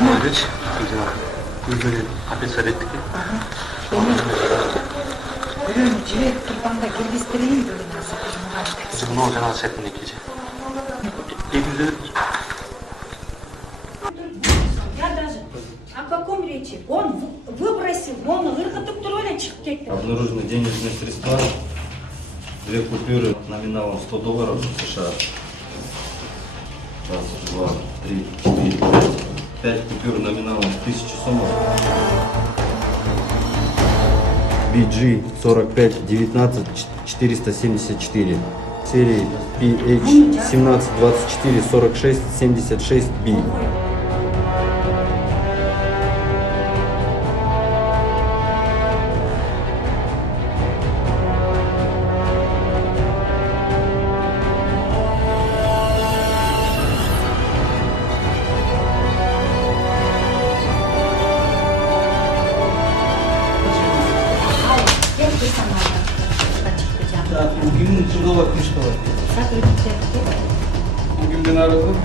Movilić, көздері опять ретке. Біреуін жіберіп тұрғанда келгестірейін бөлін азы. Зығынау жаңағы сәттіне кеше. Екінші Я даже о каком речи? Он выбросил, он выркотук турвали çıkıp кетті. Обнаружены денежные средства, 2 купюры номиналом $100 США. Раз, два, три, четыре, 5 купюр номиналом 1000 сомов. BG 45 19 474 серии PH 17 24 46 76 B. Bugün şurada bak kışta var. Bugün ben aradım.